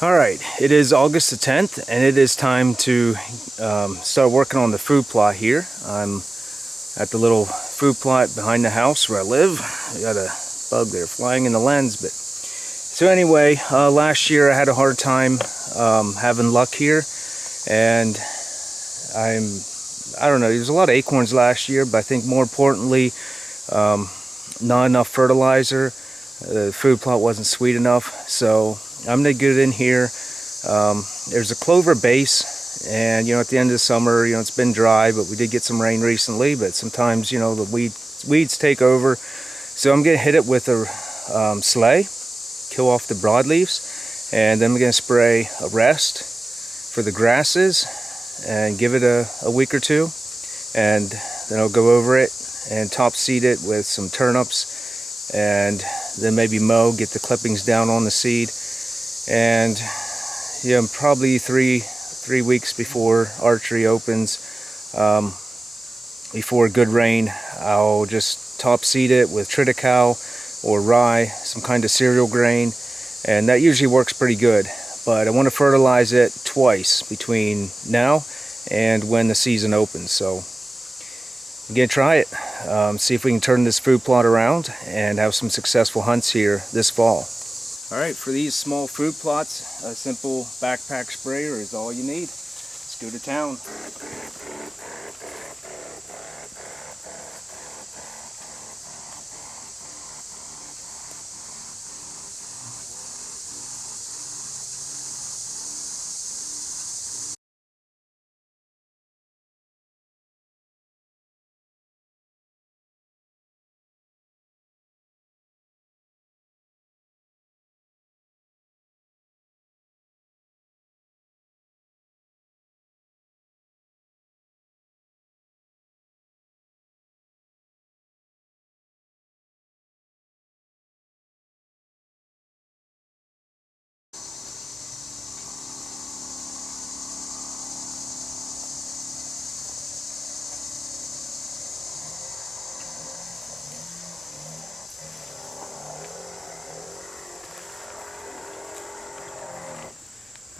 Alright, it is August the 10th and it is time to start working on the food plot here. I'm at the little food plot behind the house where I live. I got a bug there flying in the lens. But so anyway, last year I had a hard time having luck here, and I don't know, there's a lot of acorns last year, but I think more importantly, not enough fertilizer. The food plot wasn't sweet enough, so I'm gonna get it in here. There's a clover base, and at the end of the summer, it's been dry, but we did get some rain recently. But sometimes, the weeds take over, so I'm gonna hit it with a sleigh, kill off the broadleaves, and then I'm gonna spray a rest for the grasses, and give it a week or two, and then I'll go over it and top seed it with some turnips, and then maybe mow, get the clippings down on the seed. And probably three weeks before archery opens, before good rain, I'll just top seed it with triticale or rye, some kind of cereal grain, and that usually works pretty good. But I want to fertilize it twice between now and when the season opens. So I'm gonna try it, see if we can turn this food plot around and have some successful hunts here this fall. Alright, for these small food plots, a simple backpack sprayer is all you need. Let's go to town.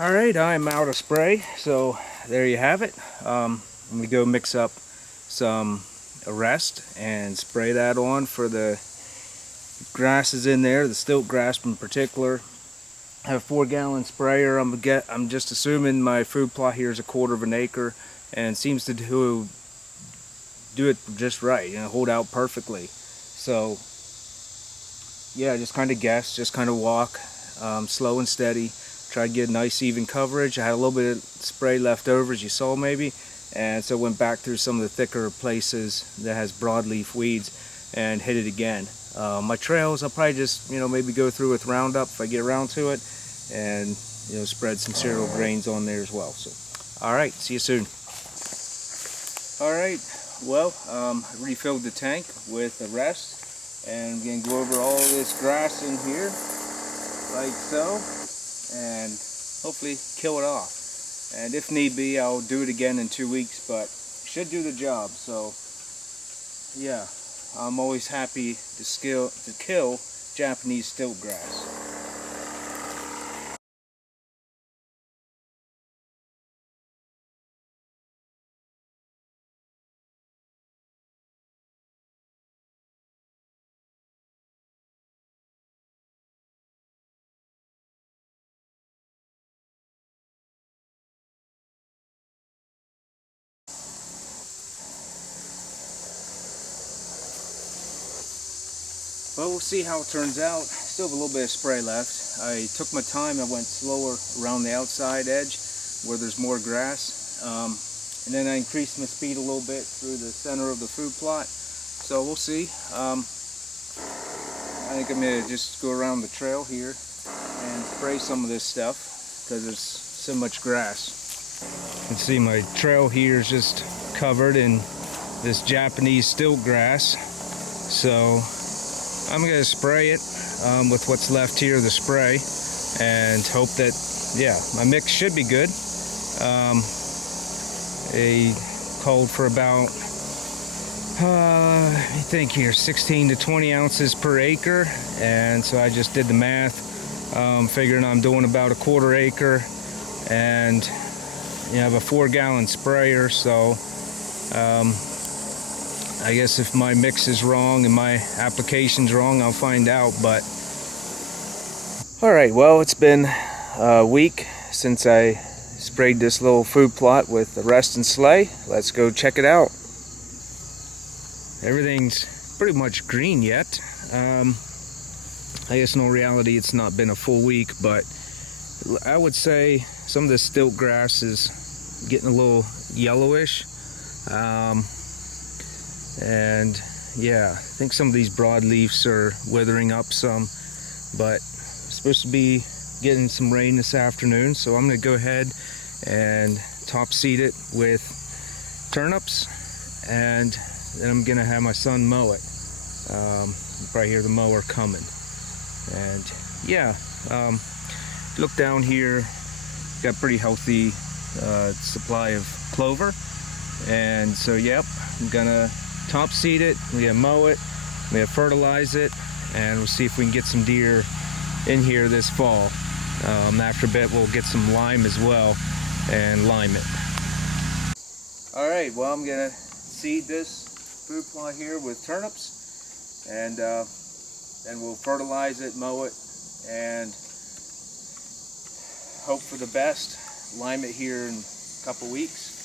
Alright, I'm out of spray, so there you have it. I'm going to go mix up some Arrest and spray that on for the grasses in there, the stilt grass in particular. I have a 4-gallon sprayer. I'm just assuming my food plot here is 1/4 of an acre, and seems to do it just right, hold out perfectly. So yeah, just kind of guess, just kind of walk slow and steady. Try to get nice even coverage. I had a little bit of spray left over, as you saw maybe, and so went back through some of the thicker places that has broadleaf weeds and hit it again. My trails, I'll probably just maybe go through with Roundup if I get around to it, and spread some cereal grains on there as well. So alright, see you soon. Alright, well, I refilled the tank with the Rest, and I'm going to go over all this grass in here like so, and hopefully kill it off. And if need be, I'll do it again in 2 weeks, but should do the job. So yeah, I'm always happy to kill Japanese stilt grass. But we'll see how it turns out. Still have a little bit of spray left. I took my time. I went slower around the outside edge where there's more grass. And then I increased my speed a little bit through the center of the food plot. So we'll see. I think I'm going to just go around the trail here and spray some of this stuff because there's so much grass. You can see my trail here is just covered in this Japanese stilt grass. So I'm going to spray it with what's left here of the spray, and hope that, yeah, my mix should be good. They called for about, I think here, 16 to 20 ounces per acre, and so I just did the math, Figuring I'm doing about a 1/4 acre, and you have a 4-gallon sprayer, so I guess if my mix is wrong and my application's wrong, I'll find out. But alright, well, it's been a week since I sprayed this little food plot with the Rest and Slay. Let's go check it out. Everything's pretty much green yet. I guess in all reality it's not been a full week, but I would say some of the stilt grass is getting a little yellowish. And yeah, I think some of these broadleafs are withering up some, but it's supposed to be getting some rain this afternoon, so I'm going to go ahead and top seed it with turnips, and then I'm going to have my son mow it. You probably hear the mower coming. And yeah, look down here, got pretty healthy supply of clover, and so yep, I'm gonna top seed it, we're gonna mow it, we're gonna fertilize it, and we'll see if we can get some deer in here this fall. After a bit we'll get some lime as well and lime it. Alright, well, I'm gonna seed this food plot here with turnips, and then we'll fertilize it, mow it, and hope for the best. Lime it here in a couple weeks.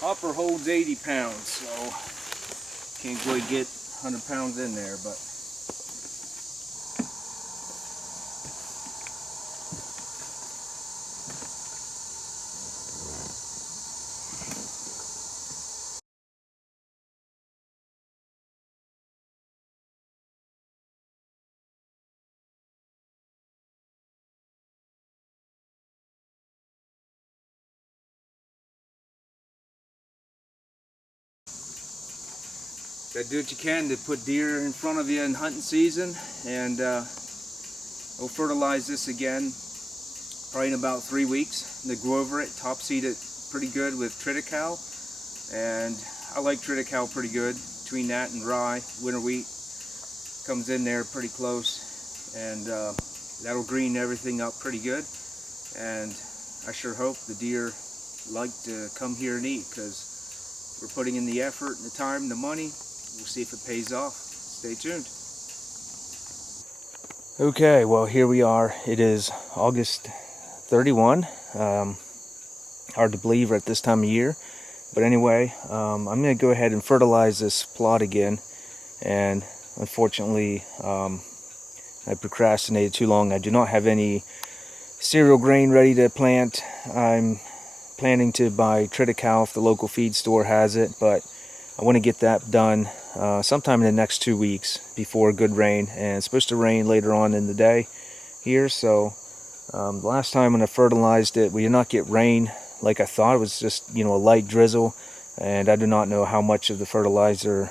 Hopper holds 80 pounds, so can't quite get 100 pounds in there, but gotta do what you can to put deer in front of you in hunting season. And we'll fertilize this again probably in about 3 weeks. And to go over it, top seed it pretty good with Triticale, and I like Triticale pretty good. Between that and rye, winter wheat comes in there pretty close, and that'll green everything up pretty good. And I sure hope the deer like to come here and eat, because we're putting in the effort and the time and the money. We'll see if it pays off. Stay tuned. Okay, well, here we are. It is August 31. Hard to believe at this time of year. But anyway, I'm going to go ahead and fertilize this plot again. And unfortunately, I procrastinated too long. I do not have any cereal grain ready to plant. I'm planning to buy Triticale if the local feed store has it, but I want to get that done sometime in the next 2 weeks before good rain. And it's supposed to rain later on in the day here, so last time when I fertilized it, we did not get rain like I thought. It was just, a light drizzle, and I do not know how much of the fertilizer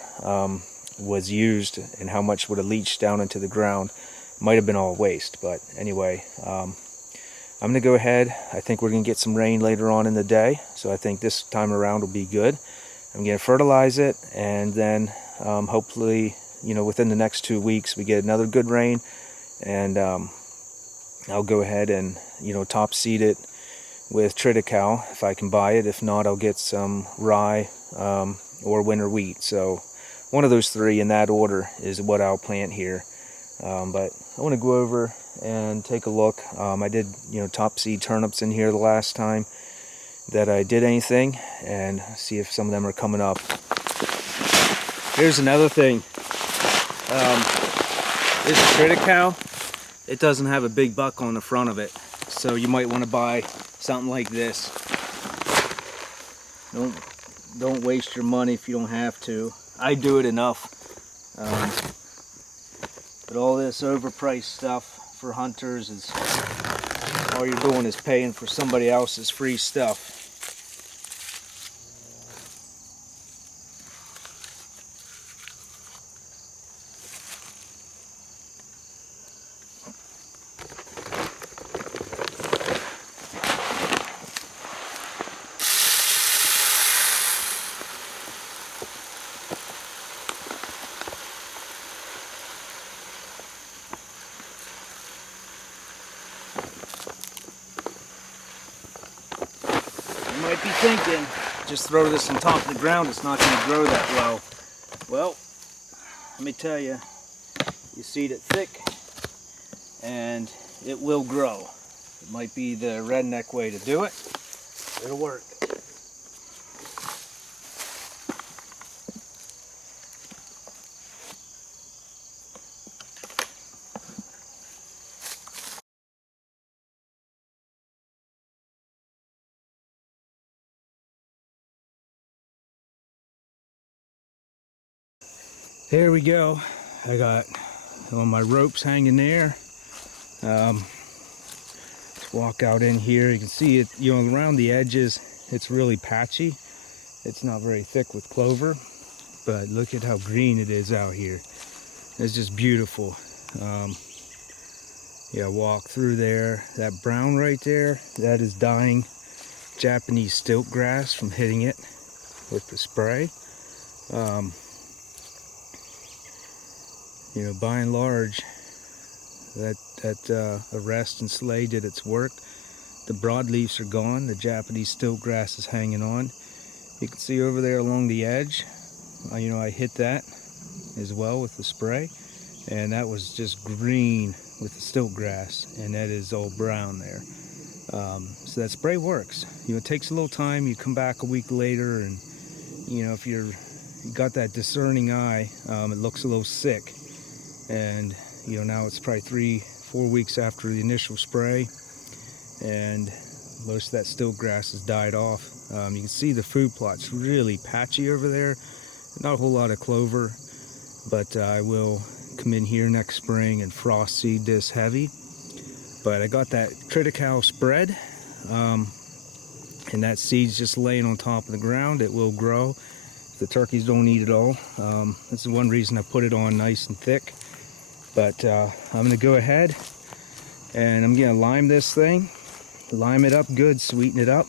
was used and how much would have leached down into the ground. Might have been all waste, but anyway, I'm going to go ahead. I think we're going to get some rain later on in the day, so I think this time around will be good. I'm going to fertilize it, and then hopefully, within the next 2 weeks we get another good rain, and I'll go ahead and top seed it with Triticale if I can buy it. If not, I'll get some rye or winter wheat. So one of those three in that order is what I'll plant here. But I want to go over and take a look. I did top seed turnips in here the last time that I did anything, and see if some of them are coming up. Here's another thing. This Triticale, it doesn't have a big buck on the front of it, so you might want to buy something like this. Don't waste your money if you don't have to. I do it enough. But all this overpriced stuff for hunters is all you're doing is paying for somebody else's free stuff. You might be thinking, just throw this on top of the ground, it's not going to grow that well. Well, let me tell you, you seed it thick and it will grow. It might be the redneck way to do it. It'll work. There we go. I got all my ropes hanging there. Let's walk out in here. You can see it, around the edges, it's really patchy. It's not very thick with clover, but look at how green it is out here. It's just beautiful. Yeah, walk through there. That brown right there, that is dying Japanese stilt grass from hitting it with the spray. By and large, that arrest and slay did its work. The broadleafs are gone. The Japanese stilt grass is hanging on. You can see over there along the edge, I hit that as well with the spray, and that was just green with the stilt grass, and that is all brown there. So that spray works. It takes a little time. You come back a week later, and if you got that discerning eye, it looks a little sick. And now it's probably 3-4 weeks after the initial spray, and most of that stilt grass has died off. You can see the food plot's really patchy over there. Not a whole lot of clover, but I will come in here next spring and frost seed this heavy. But I got that Triticale spread, and that seed's just laying on top of the ground. It will grow. The turkeys don't eat it all. That's the one reason I put it on nice and thick. But I'm going to go ahead and I'm going to lime this thing, lime it up good, sweeten it up,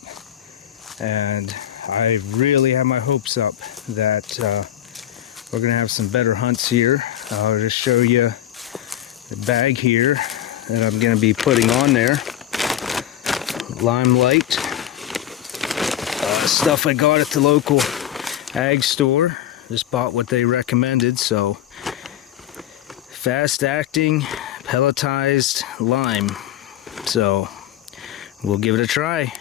and I really have my hopes up that we're going to have some better hunts here. I'll just show you the bag here that I'm going to be putting on there. Lime Light, stuff I got at the local ag store. Just bought what they recommended, so fast acting pelletized lime. So we'll give it a try.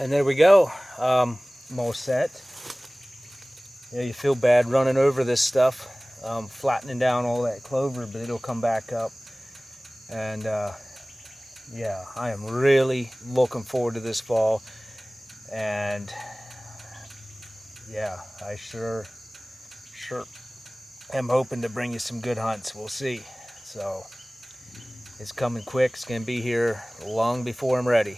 And there we go. I'm all set. You feel bad running over this stuff, flattening down all that clover, but it'll come back up. And yeah, I am really looking forward to this fall. And yeah, I sure am hoping to bring you some good hunts. We'll see. So it's coming quick. It's going to be here long before I'm ready.